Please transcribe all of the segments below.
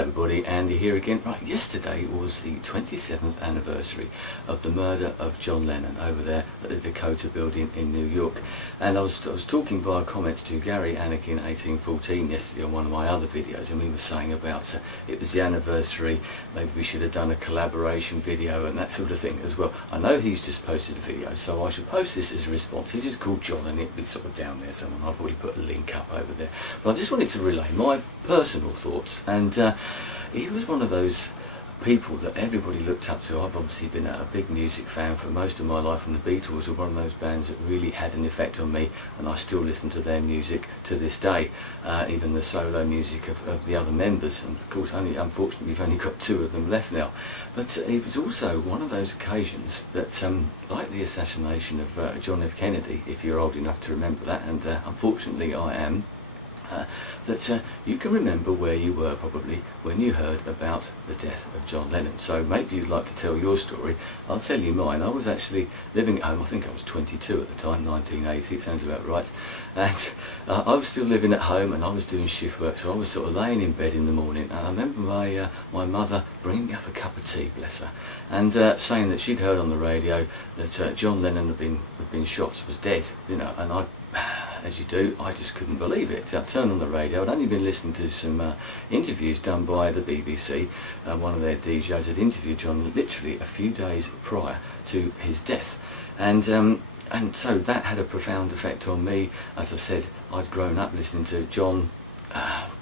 everybody, Andy here again. Right, yesterday was the 27th anniversary of the murder of John Lennon over there at the Dakota building in New York. And I was talking via comments to Gary Anakin 1814 yesterday on one of my other videos, and we were saying about it was the anniversary, maybe we should have done a collaboration video and that sort of thing as well. I know he's just posted a video, so I should post this as a response. This is called John, and it'll be sort of down there somewhere. I'll probably put a link up over there. But I just wanted to relay my personal thoughts, and he was one of those people that everybody looked up to. I've obviously been a big music fan for most of my life, and the Beatles were one of those bands that really had an effect on me, and I still listen to their music to this day, even the solo music of the other members. And of course, unfortunately, we've only got two of them left now. But it was also one of those occasions that, like the assassination of John F. Kennedy, if you're old enough to remember that, and unfortunately I am, that you can remember where you were probably when you heard about the death of John Lennon. So maybe you'd like to tell your story. I'll tell you mine. I was actually living at home. I think I was 22 at the time, 1980, it sounds about right. And I was still living at home, and I was doing shift work, so I was sort of laying in bed in the morning, and I remember my mother bringing me up a cup of tea, bless her, and saying that she'd heard on the radio that John Lennon had been shot, was dead, you know. And I, as you do, I just couldn't believe it. I turned on the radio. I'd only been listening to some interviews done by the BBC. One of their DJs had interviewed John literally a few days prior to his death, and so that had a profound effect on me. As I said, I'd grown up listening to John,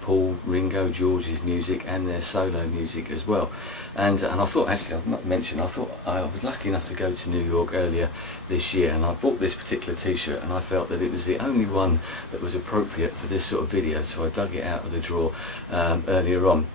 Paul, Ringo, George's music, and their solo music as well. And I thought, actually, I've not mentioned, I thought I was lucky enough to go to New York earlier this year, and I bought this particular t-shirt, and I felt that it was the only one that was appropriate for this sort of video, so I dug it out of the drawer earlier on.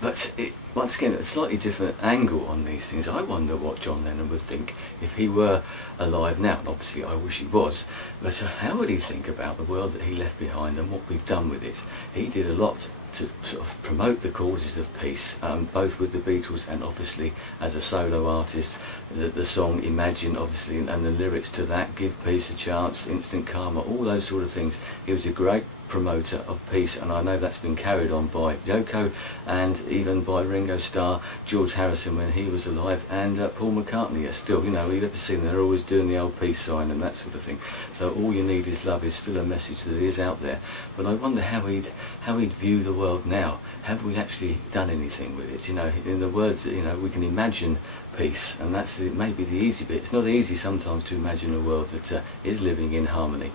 But once again, a slightly different angle on these things. I wonder what John Lennon would think if he were alive now. And obviously I wish he was, but how would he think about the world that he left behind and what we've done with it? He did a lot to sort of promote the causes of peace, both with the Beatles and obviously as a solo artist. The song Imagine, obviously, and the lyrics to that, Give Peace a Chance, Instant Karma, all those sort of things. He was a great promoter of peace, and I know that's been carried on by Yoko and even by Ringo Starr, George Harrison when he was alive, and Paul McCartney. Still, you know, you've ever seen them, they're always doing the old peace sign and that sort of thing. So all you need is love is still a message that is out there. But I wonder how he'd view the world now. Have we actually done anything with it? You know, in the words, you know, we can imagine peace, and that's maybe the easy bit. It's not easy sometimes to imagine a world that is living in harmony.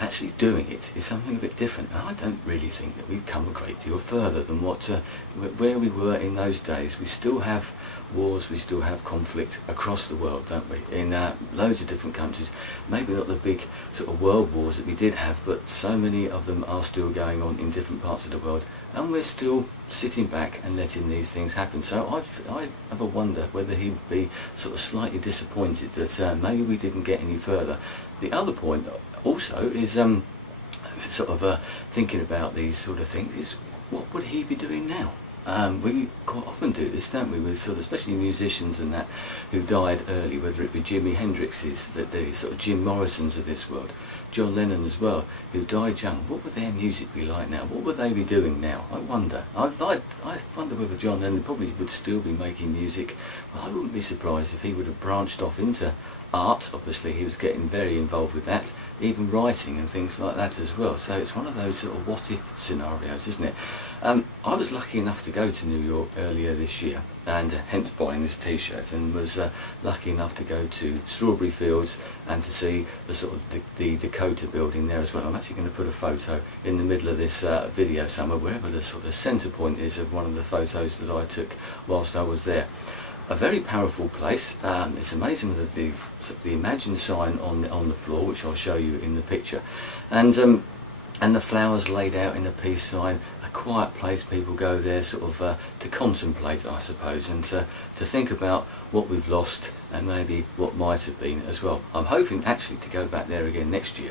Actually doing it is something a bit different, and I don't really think that we've come a great deal further than where we were in those days. We still have wars, we still have conflict across the world, don't we, in loads of different countries. Maybe not the big sort of world wars that we did have, but so many of them are still going on in different parts of the world, and we're still sitting back and letting these things happen. So I have a wonder whether he'd be sort of slightly disappointed that maybe we didn't get any further. The other point also is sort of thinking about these sort of things is, what would he be doing now? We quite often do this, don't we, with sort of, especially musicians and that, who died early, whether it be Jimi Hendrix's, the sort of Jim Morrisons of this world, John Lennon as well, who died young. What would their music be like now? What would they be doing now? I wonder. I wonder whether John Lennon probably would still be making music. Well, I wouldn't be surprised if he would have branched off into art. Obviously he was getting very involved with that, even writing and things like that as well. So it's one of those sort of what if scenarios, isn't it? I was lucky enough to go to New York earlier this year, and hence buying this t-shirt, and was lucky enough to go to Strawberry Fields and to see the sort of the Dakota building there as well. I'm actually going to put a photo in the middle of this video somewhere, wherever the sort of centre point is of one of the photos that I took whilst I was there. A very powerful place. It's amazing with the Imagine sign on the floor, which I'll show you in the picture, and the flowers laid out in a peace sign. A quiet place. People go there sort of contemplate, I suppose, and to think about what we've lost and maybe what might have been as well. I'm hoping actually to go back there again next year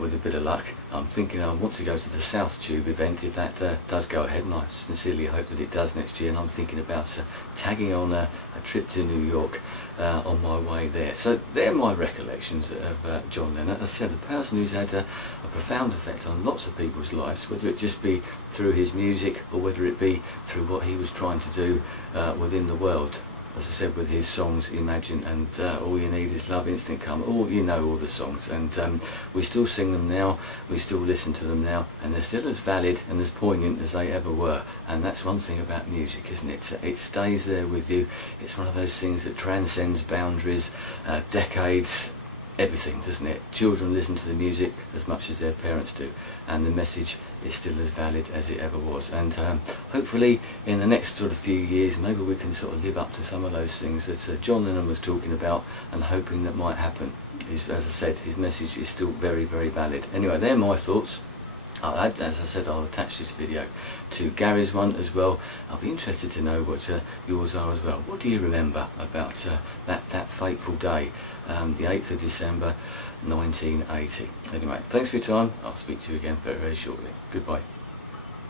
with a bit of luck. I'm thinking I want to go to the South Tube event if that does go ahead, and I sincerely hope that it does next year, and I'm thinking about tagging on a trip to New York on my way there. So they're my recollections of John Lennon. As I said, a person who's had a profound effect on lots of people's lives, whether it just be through his music or whether it be through what he was trying to do within the world. As I said, with his songs, Imagine and All You Need Is Love, Instant Come, all the songs, and we still sing them now, we still listen to them now, and they're still as valid and as poignant as they ever were. And that's one thing about music, isn't it? It stays there with you. It's one of those things that transcends boundaries, decades, everything, doesn't it? Children listen to the music as much as their parents do, and the message is still as valid as it ever was. And hopefully in the next sort of few years maybe we can sort of live up to some of those things that John Lennon was talking about and hoping that might happen. As I said, his message is still very, very valid. Anyway, they're my thoughts. As I said, I'll attach this video to Gary's one as well. I'll be interested to know what yours are as well. What do you remember about that fateful day, the 8th of December 1980? Anyway, thanks for your time. I'll speak to you again very, very shortly. Goodbye.